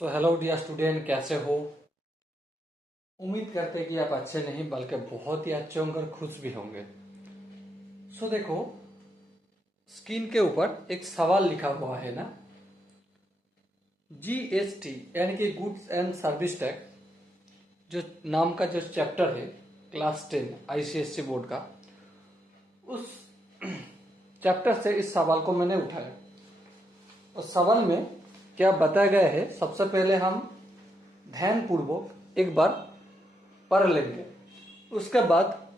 तो hello dear student, कैसे हो? उम्मीद करते हैं कि आप अच्छे नहीं बल्कि बहुत ही अच्छे होंगे और खुश भी होंगे। देखो, स्क्रीन के ऊपर एक सवाल लिखा हुआ है ना, जीएसटी यानी कि गुड्स एंड सर्विस टैक्स जो नाम का जो चैप्टर है क्लास 10 आईसीएससी बोर्ड का, उस चैप्टर से इस सवाल को मैंने उठाया। और सवाल में क्या बताया गया है, सबसे पहले हम ध्यानपूर्वक एक बार पढ़ लेंगे, उसके बाद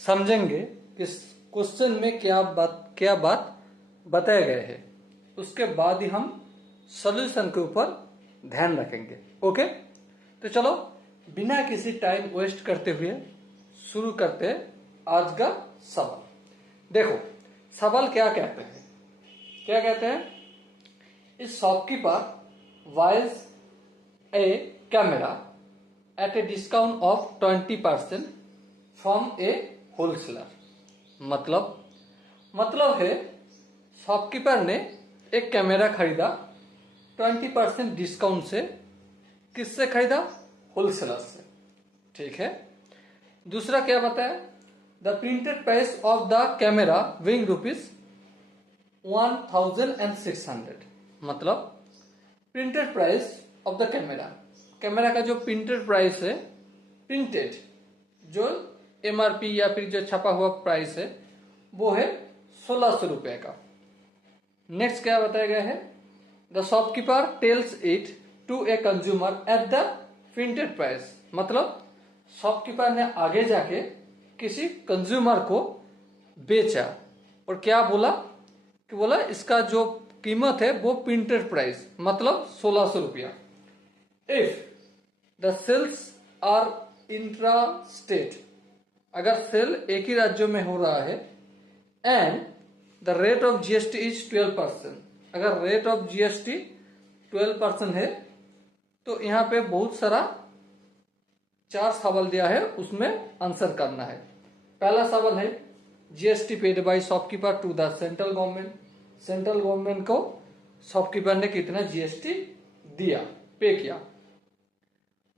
समझेंगे कि क्वेश्चन में क्या बात बताया गया है। उसके बाद ही हम सॉल्यूशन के ऊपर ध्यान रखेंगे। ओके, तो चलो बिना किसी टाइम वेस्ट करते हुए शुरू करते हैं आज का सवाल। देखो, सवाल क्या कहते हैं, इस shopkeeper buys a camera at a discount of 20% from a wholesaler। मतलब है शॉपकीपर ने एक कैमरा खरीदा 20% डिस्काउंट से। किससे खरीदा? होलसेलर से। ठीक है। दूसरा क्या बताया? The printed price of the camera wing ₹1600। मतलब printed price of the camera का जो प्रिंटेड प्राइस है, प्रिंटेड जो एमआरपी या फिर जो छपा हुआ प्राइस है वो है 1600 रुपए का। नेक्स्ट क्या बताया गया है? The shopkeeper tells it to a consumer at the printed price. मतलब शॉपकीपर ने आगे जाके किसी कंज्यूमर को बेचा और क्या बोला कि इसका जो कीमत है वो प्रिंटेड प्राइस मतलब 1600 रुपया। If the sales are intra state, अगर सेल एक ही राज्यों में हो रहा है, and the rate of GST is 12%, अगर रेट ऑफ जीएसटी 12% है, तो यहां पे बहुत सारा 4 सवाल दिया है, उसमें आंसर करना है। पहला सवाल है GST paid by shopkeeper to the central government. Central government को शॉपकीपर ने कितना जीएसटी दिया, पे किया।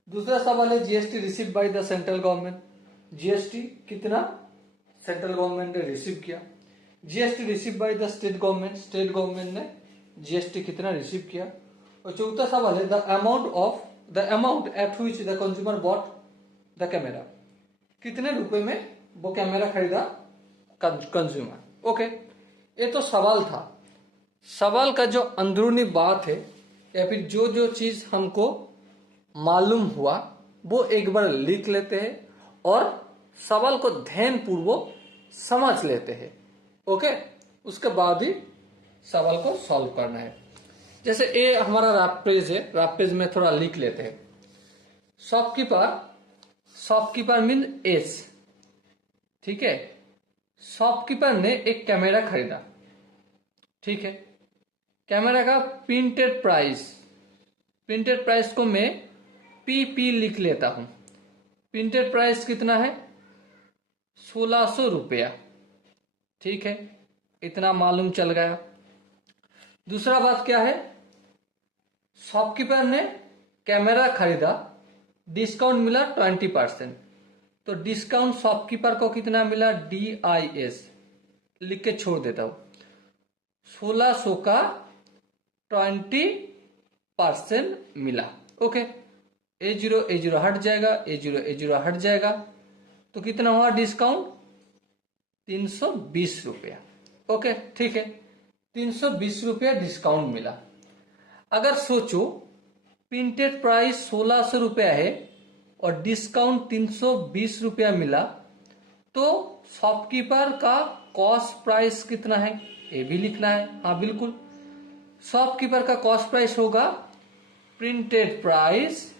दूसरा सवाल है GST receive by the central government. GST कितना सेंट्रल गवर्नमेंट ने रिसीव किया। GST receive by the state government, state government ने जीएसटी कितना रिसीव किया। और चौथा सवाल है the amount at which the consumer bought the camera, कितने रुपए में वो कैमरा खरीदा कंज्यूमर। ओके, ये तो सवाल था। सवाल का जो अंदरूनी बात है या फिर जो जो चीज हमको मालूम हुआ वो एक बार लिख लेते हैं और सवाल को ध्यान पूर्वक समझ लेते हैं। ओके, उसके बाद ही सवाल को सॉल्व करना है। जैसे ये हमारा रफ पेज है, रफ पेज में थोड़ा लिख लेते हैं। Shopkeeper mean S. ठीक है, शॉपकीपर ने एक कैमरा खरीदा। ठीक है, कैमरा का प्रिंटेड प्राइस को मैं पीपी लिख लेता हूं। प्रिंटेड प्राइस कितना है? 1600 रुपया। ठीक है, इतना मालूम चल गया। दूसरा बात क्या है? शॉपकीपर ने कैमरा खरीदा, डिस्काउंट मिला 20%। तो डिस्काउंट शॉपकीपर को कितना मिला? DIS लिख के छोड़ देता हूं। 1600 का 20% मिला। ओके, A0 हट जाएगा, A0 हट जाएगा, तो कितना हुआ डिस्काउंट? 320 रुपया। ओके, ठीक है, 320 रुपया डिस्काउंट मिला। अगर सोचो प्रिंटेड प्राइस 1600 रुपया है और डिस्काउंट 320 रुपया मिला, तो शॉपकीपर का कॉस्ट प्राइस कितना है ये भी लिखना है। हाँ बिल्कुल, शॉपकीपर का कॉस्ट प्राइस होगा printed price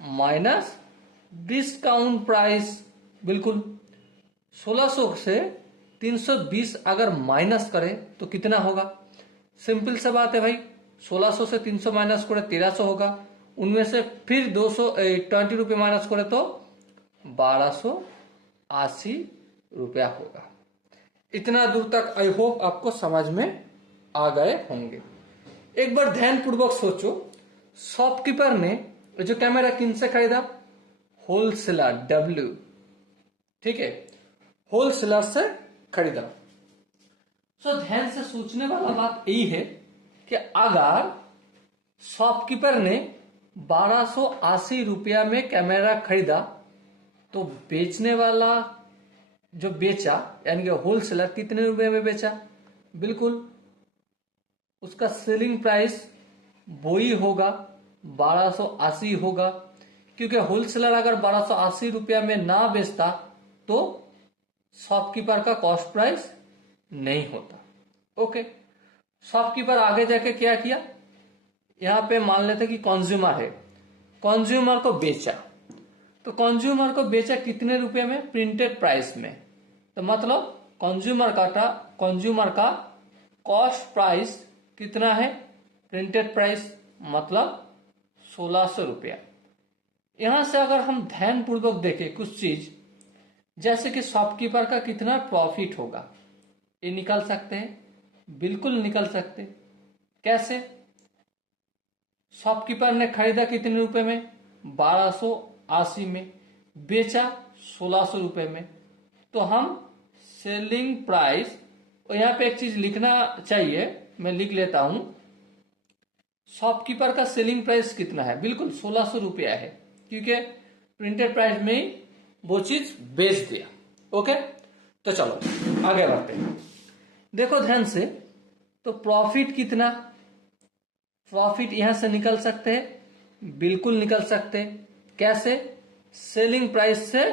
minus discount price. बिल्कुल, 1600 से 320 अगर माइनस करें तो कितना होगा? सिंपल सा बात है भाई, 1600 से 300 माइनस करे 1300 होगा, उनमें से फिर 20 रुपये माइनस करे तो 1280 रुपया होगा। इतना दूर तक आई होप आपको समझ में आ गए होंगे। एक बार ध्यान पूर्वक सोचो, शॉपकीपर ने जो कैमरा किन से खरीदा? होलसेलर डब्ल्यू, ठीक है, होलसेलर से खरीदा। तो ध्यान से सोचने वाला बात यही है कि अगर शॉपकीपर ने 1280 रुपया में कैमरा खरीदा तो बेचने वाला जो बेचा यानी कि होलसेलर कितने रुपए में बेचा? बिल्कुल उसका सेलिंग प्राइस वही होगा, 1280 होगा, क्योंकि होलसेलर अगर 1280 रुपया में ना बेचता तो शॉपकीपर का कॉस्ट प्राइस नहीं होता। ओके, शॉपकीपर आगे जाके क्या किया? यहां पे मान लेते कि कंज्यूमर है, कंज्यूमर को बेचा, तो कंज्यूमर को बेचा कितने रुपए में? प्रिंटेड प्राइस में। तो मतलब कंज्यूमर का कॉस्ट प्राइस कितना है? प्रिंटेड प्राइस मतलब 1600 रुपया। यहां से अगर हम ध्यान पूर्वक देखें कुछ चीज, जैसे कि शॉपकीपर का कितना प्रॉफिट होगा, ये निकाल सकते हैं, बिल्कुल निकाल सकते हैं। कैसे? शॉपकीपर ने खरीदा कितने रुपए में? 1280 में, बेचा 1600 रुपए में। तो हम सेलिंग प्राइस, और यहां पे एक चीज लिखना चाहिए, मैं लिख लेता हूं। शॉपकीपर का सेलिंग प्राइस कितना है? बिल्कुल 1600 रुपया है, क्योंकि प्रिंटेड प्राइस में ही वो चीज बेच दिया। ओके, तो चलो आगे बढ़ते हैं। देखो ध्यान से, तो प्रॉफिट कितना? प्रॉफिट यहां से निकल सकते हैं, बिल्कुल निकल सकते हैं। कैसे? सेलिंग प्राइस से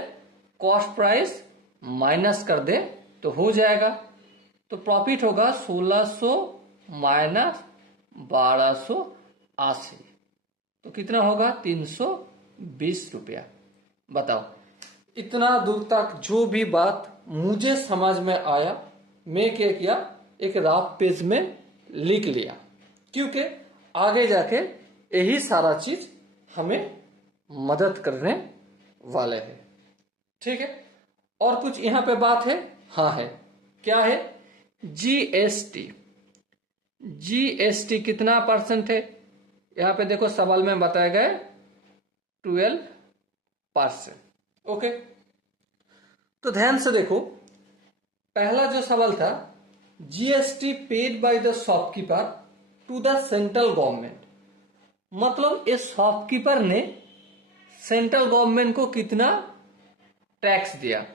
कॉस्ट प्राइस माइनस कर दे तो हो जाएगा। तो प्रॉफिट होगा 1600 माइनस 1280, तो कितना होगा? 320 रुपया। बताओ, इतना दूर तक जो भी बात मुझे समझ में आया, मैं क्या किया? एक रफ पेज में लिख लिया, क्योंकि आगे जाके यही सारा चीज हमें मदद करने वाले हैं। ठीक है, और कुछ यहां पे बात है? हाँ है। क्या है? जीएसटी। जीएसटी कितना परसेंट है? यहां पे देखो सवाल में बताया गया 12%। ओके, तो ध्यान से देखो, पहला जो सवाल था, GST paid by the shopkeeper to the central government, मतलब इस शॉपकीपर ने सेंट्रल गवर्नमेंट को कितना टैक्स दिया।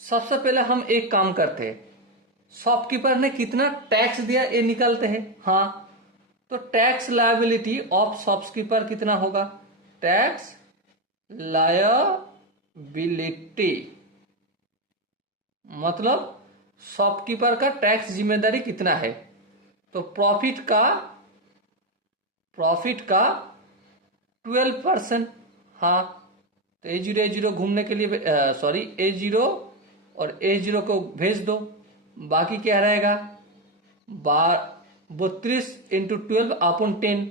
सबसे पहले हम एक काम करते हैं, शॉपकीपर ने कितना टैक्स दिया ये निकालते हैं। हाँ, तो टैक्स लायबिलिटी ऑफ शॉपकीपर कितना होगा? टैक्स लायबिलिटी मतलब शॉपकीपर का टैक्स जिम्मेदारी कितना है? तो प्रॉफिट का 12%। हाँ, तो A0 घूमने के लिए सॉरी A0 और A0 को भेज दो, बाकी क्या रहेगा? 32 इंटू 12 अपॉन 10,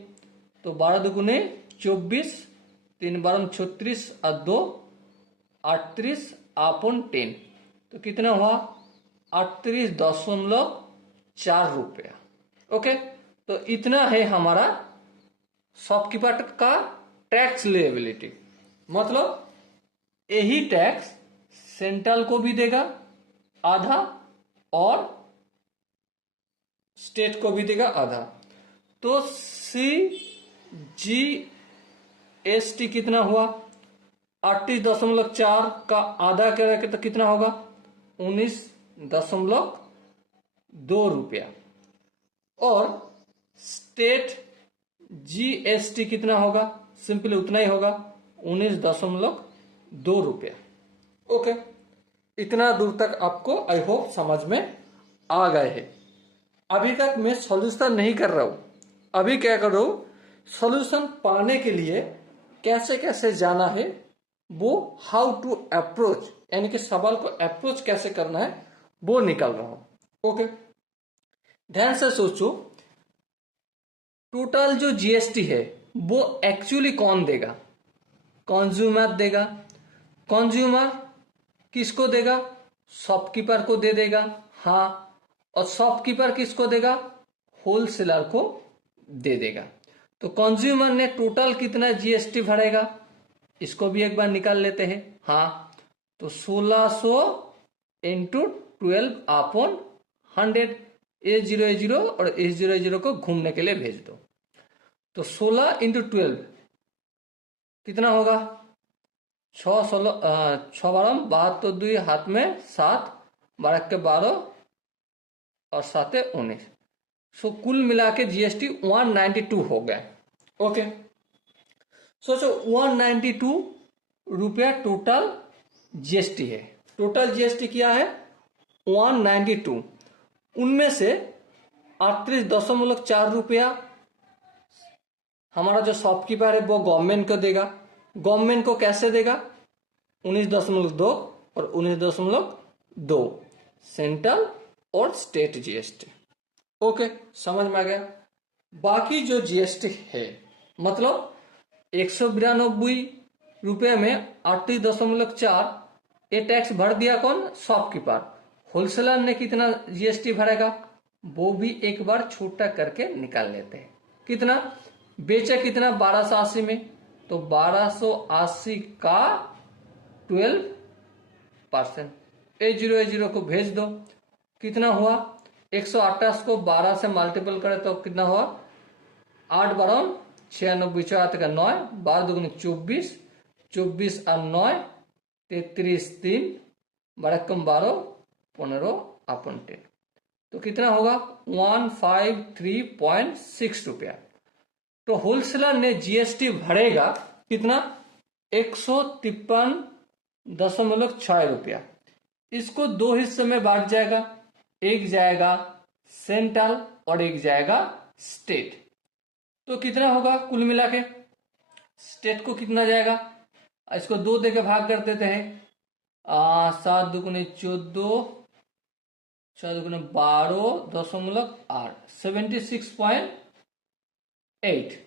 तो 12 दुगुने 24, 3 12 36 और 2 38 अपॉन 10, तो कितना हुआ? 38.4 रुपया। ओके, तो इतना है हमारा शॉपकीपर का टैक्स लेबिलिटी। मतलब यही टैक्स सेंट्रल को भी देगा आधा और स्टेट को भी देगा आधा। तो CGST कितना हुआ? 38.4 का आधा करेंगे तो कितना होगा? 19.2 रुपया। और स्टेट जीएसटी कितना होगा? सिंपली उतना ही होगा, 19.2 रुपया। ओके, इतना दूर तक आपको आई होप समझ में आ गए हैं। अभी तक मैं सॉल्यूशन नहीं कर रहा हूं, अभी क्या कर रहा हूं, सॉल्यूशन पाने के लिए कैसे कैसे जाना है, वो हाउ टू अप्रोच, यानी कि सवाल को अप्रोच कैसे करना है वो निकाल रहा हूं। ओके, ध्यान से सोचो, टोटल जो जीएसटी है वो एक्चुअली कौन देगा? कंज्यूमर देगा। कंज्यूमर किसको देगा? शॉपकीपर को दे देगा। हाँ, और शॉपकीपर किसको देगा? होलसेलर को दे देगा। तो कंज्यूमर ने टोटल कितना जीएसटी भरेगा, इसको भी एक बार निकाल लेते हैं। हाँ, तो 1600 इंटू 12 अपॉन 100, A0 और A0 को घूमने के लिए भेज दो। तो 16 इंटू 12 कितना होगा, 6 बारह 72, 2 हाथ में 7, 12 के 12 और 7 19। सो कुल मिला के जीएसटी 192 हो गया। ओके, सोचो 192 रुपया टोटल जीएसटी है। टोटल जीएसटी क्या है 192, उनमें से 38.4 रुपया हमारा जो शॉपकीपर है वो गवर्नमेंट को देगा। गवर्नमेंट को कैसे देगा, 19.2 और 19.2 सेंट्रल और स्टेट जीएसटी। ओके, समझ में आ गया। बाकी जो जीएसटी है, मतलब 192 रुपये में 38.4 ये टैक्स भर दिया कौन, शॉपकीपर। होलसेलर ने कितना जीएसटी भरेगा वो भी एक बार छोटा करके निकाल लेते हैं। कितना बेचा, कितना 1280 में, तो 1280 का 12%, A0 को भेज दो। कितना हुआ, 128 को 12 से मल्टीपल करे तो कितना हुआ, 8 बारह 96, 4 9, 12 दूनी 24, 24 और 9 33, 3 12 कम 12 15 अपन 10, तो कितना होगा 153.6 रुपया। तो होलसेलर ने जीएसटी भरेगा कितना 153.6 रुपया। इसको दो हिस्से में बांट जाएगा, एक जाएगा सेंट्रल और एक जाएगा स्टेट। तो कितना होगा कुल मिला के, स्टेट को कितना जाएगा, इसको 2 दे के भाग कर देते हैं। 7 दूनी 14, 4 दूनी 12.8, 76.8,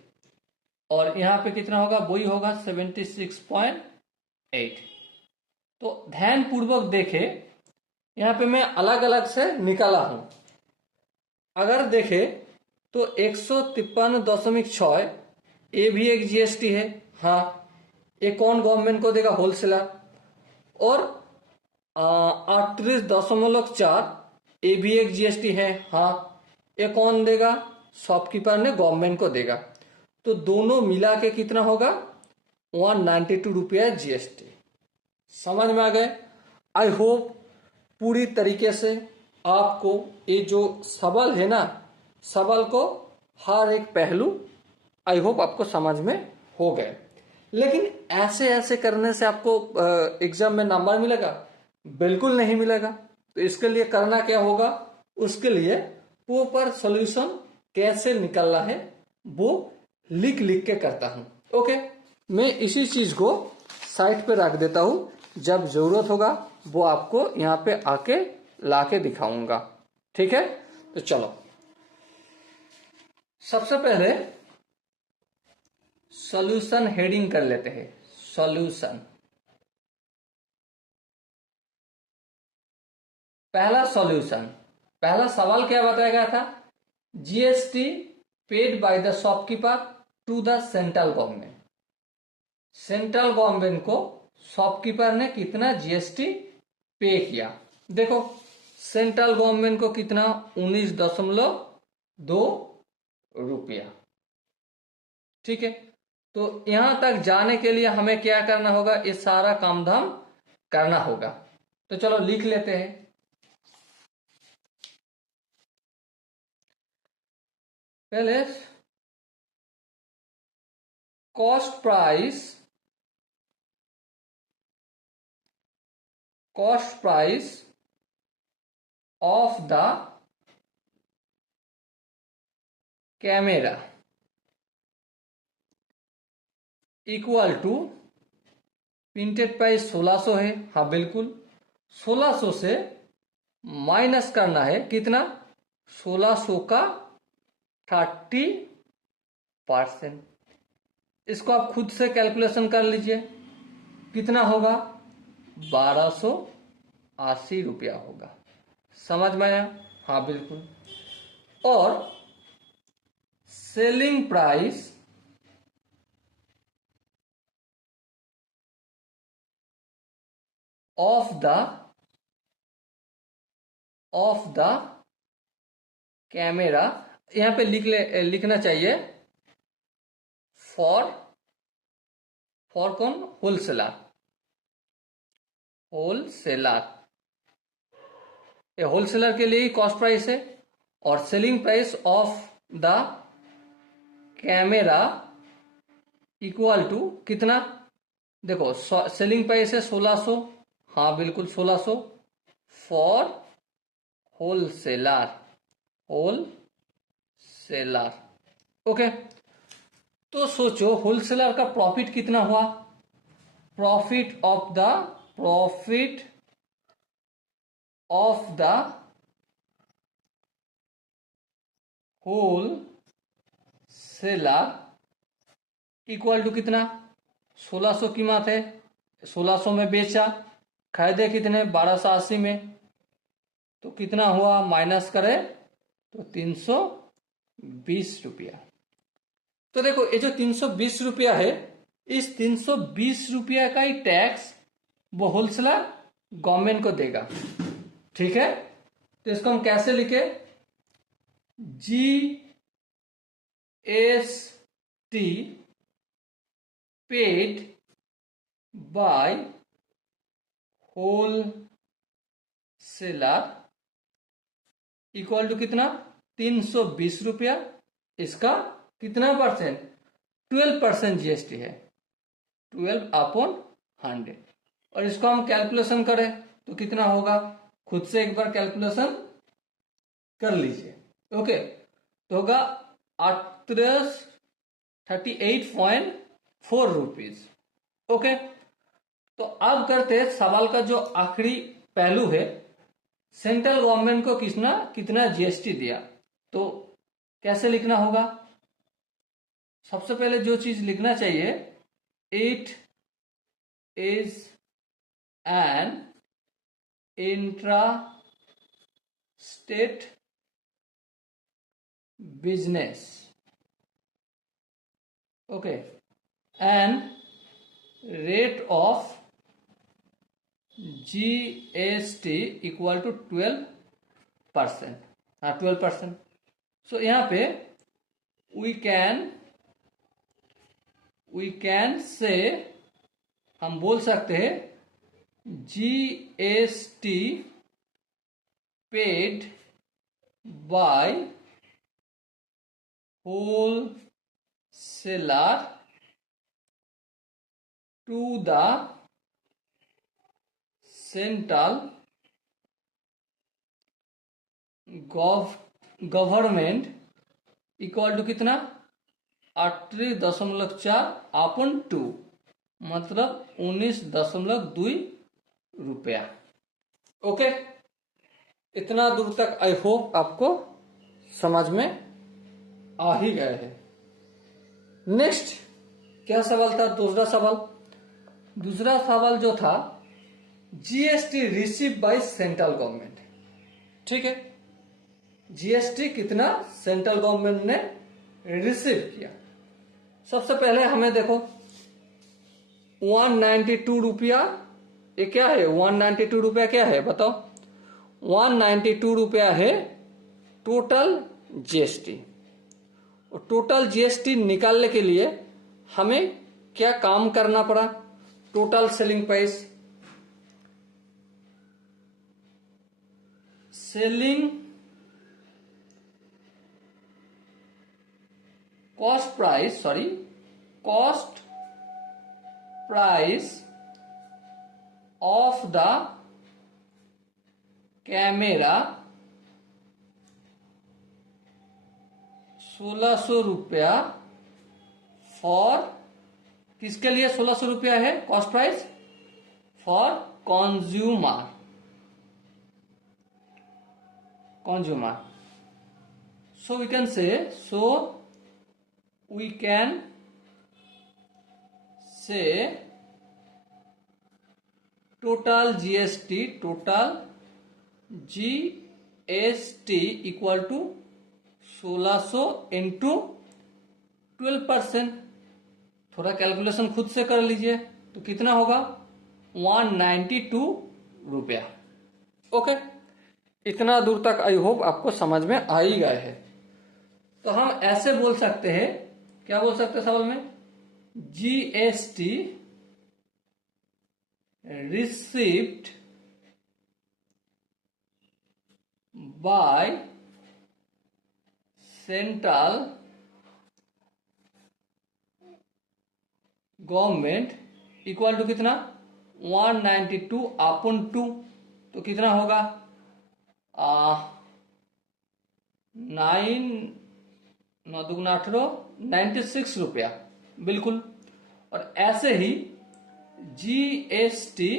और यहाँ पे कितना होगा, वही होगा 76.8। तो ध्यान पूर्वक देखे, यहाँ पे मैं अलग अलग से निकाला हूं। अगर देखे तो 153.6 ये भी एक जीएसटी है। हाँ, ये कौन गवर्नमेंट को देगा, होलसेलर। और 38.4 ये भी एक जीएसटी है। हाँ, ये कौन देगा, शॉपकीपर ने गवर्नमेंट को देगा। तो दोनों मिला के कितना होगा 192 रुपया जीएसटी। समझ में आ गए। आई होप पूरी तरीके से आपको ये जो सवाल है ना, सवाल को हर एक पहलू आई होप आपको समझ में हो गए। लेकिन ऐसे ऐसे करने से आपको एग्जाम में नंबर मिलेगा, बिल्कुल नहीं मिलेगा। तो इसके लिए करना क्या होगा, उसके लिए प्रॉपर सॉल्यूशन कैसे निकालना है वो लिख लिख के करता हूं। ओके, मैं इसी चीज को साइट पे रख देता हूं, जब जरूरत होगा वो आपको यहाँ पे आके लाके दिखाऊंगा। ठीक है, तो चलो सबसे पहले सॉल्यूशन हेडिंग कर लेते हैं। सॉल्यूशन, पहला सॉल्यूशन, पहला सवाल क्या बताया गया था, GST paid by the shopkeeper to the central government. Central government को शॉपकीपर ने कितना जीएसटी पे किया। देखो सेंट्रल गवर्नमेंट को कितना 19.2 रुपया। ठीक है, तो यहां तक जाने के लिए हमें क्या करना होगा, ये सारा काम धाम करना होगा। तो चलो लिख लेते हैं। पहले cost price of the camera equal to printed price 1600 है। हाँ बिल्कुल, 1600 से माइनस करना है कितना, 1600 का 30%। इसको आप खुद से कैलकुलेशन कर लीजिए, कितना होगा 1280 रुपया होगा। समझ में आया। हाँ बिल्कुल। और selling price of the camera, यहां पे लिखना चाहिए फॉर कौन, होलसेलर। ये होलसेलर के लिए ही कॉस्ट प्राइस है। और selling price of the camera equal to कितना, देखो सेलिंग प्राइस है 1600, हाँ बिल्कुल 1600 फॉर होलसेलर। ओके, तो सोचो होलसेलर का प्रॉफिट कितना हुआ। Profit of the wholesaler equal to कितना, 1600 कीमत है, 1600 में बेचा, खरीदे कितने 1280 में, तो कितना हुआ माइनस करे तो 320 रुपया। तो देखो ये जो 320 रुपया है, इस 320 रुपया का ही टैक्स वो होलसेलर गवर्नमेंट को देगा। ठीक है, तो इसको हम कैसे लिखे, GST paid by wholesaler equal to कितना 320 रुपया, इसका कितना परसेंट 12% जीएसटी है, 12/100। और इसको हम कैलकुलेशन करें तो कितना होगा, खुद से एक बार कैलकुलेशन कर लीजिए। ओके, तो होगा 38.4 रुपीज। ओके, तो अब करते हैं सवाल का जो आखिरी पहलू है, सेंट्रल गवर्नमेंट को कितना जीएसटी दिया। तो कैसे लिखना होगा, सबसे पहले जो चीज लिखना चाहिए, it is an intra state business. Okay, and rate of GST equal to 12%। हाँ 12%। सो यहां पे वी कैन से, हम बोल सकते हैं GST paid by wholesaler to the central government equal to कितना 38.4/2, मतलब 19.2 रुपया। ओके, इतना दूर तक आई होप आपको समझ में आ ही गए हैं। नेक्स्ट क्या सवाल था, दूसरा सवाल जो था, GST receive bye central government. ठीक है, जीएसटी कितना सेंट्रल गवर्नमेंट ने रिसीव किया। सबसे पहले हमें देखो 192 रुपया, ये क्या है 192 रुपया क्या है बताओ, 192 रुपया है टोटल जीएसटी। और टोटल जीएसटी निकालने के लिए हमें क्या काम करना पड़ा, total selling price, cost price of the camera 1600 रुपया फॉर, किसके लिए 1600 रुपया है cost price, for consumer. So we can say, total GST equal to 1600 into 12%। थोड़ा कैलकुलेशन खुद से कर लीजिए, तो कितना होगा 192 रुपया। ओके, इतना दूर तक आई होप आपको समझ में आ ही गए है। तो हम ऐसे बोल सकते हैं, क्या बोल सकते हैं सवाल में, GST received by central government equal to कितना, 192 अपॉन 2, तो कितना होगा 96 रुपया, बिल्कुल। और ऐसे ही GST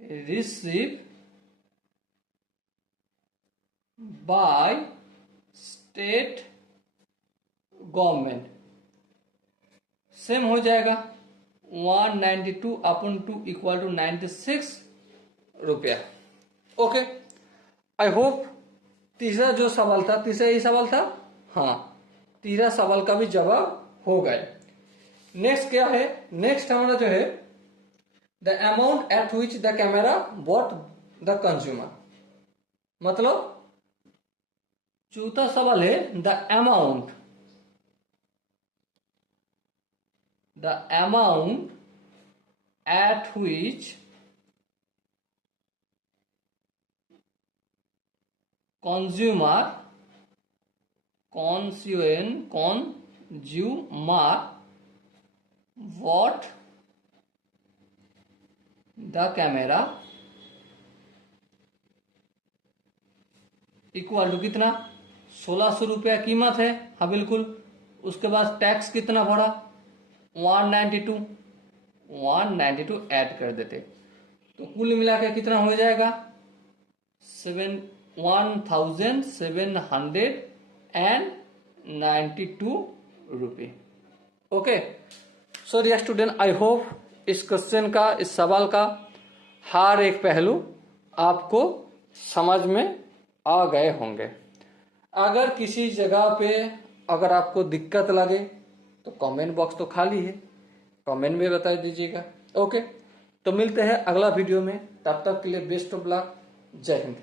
receive by state government same हो जाएगा, 192 अपॉन 2 इक्वल टू 96 रुपया। ओके, आई होप तीसरा जो सवाल था, तीसरा ही सवाल था, हाँ, तीसरा सवाल का भी जवाब हो गए। नेक्स्ट क्या है, नेक्स्ट हमारा जो है the amount at which the camera bought the consumer, मतलब चौथा सवाल है the amount at which consumer bought the camera equal to कितना, 1600 रुपया कीमत है, हाँ बिल्कुल। उसके बाद टैक्स कितना भरा, 192 ऐड कर देते, तो कुल मिला के कितना हो जाएगा, 1792 रुपये। Okay, so dear student, I hope इस क्वेश्चन का, इस सवाल का हर एक पहलू आपको समझ में आ गए होंगे। अगर किसी जगह पे अगर आपको दिक्कत लगे तो कमेंट बॉक्स तो खाली है, कमेंट में बता दीजिएगा। ओके, तो मिलते हैं अगला वीडियो में, तब तक के लिए बेस्ट ऑफ लक, जय हिंद।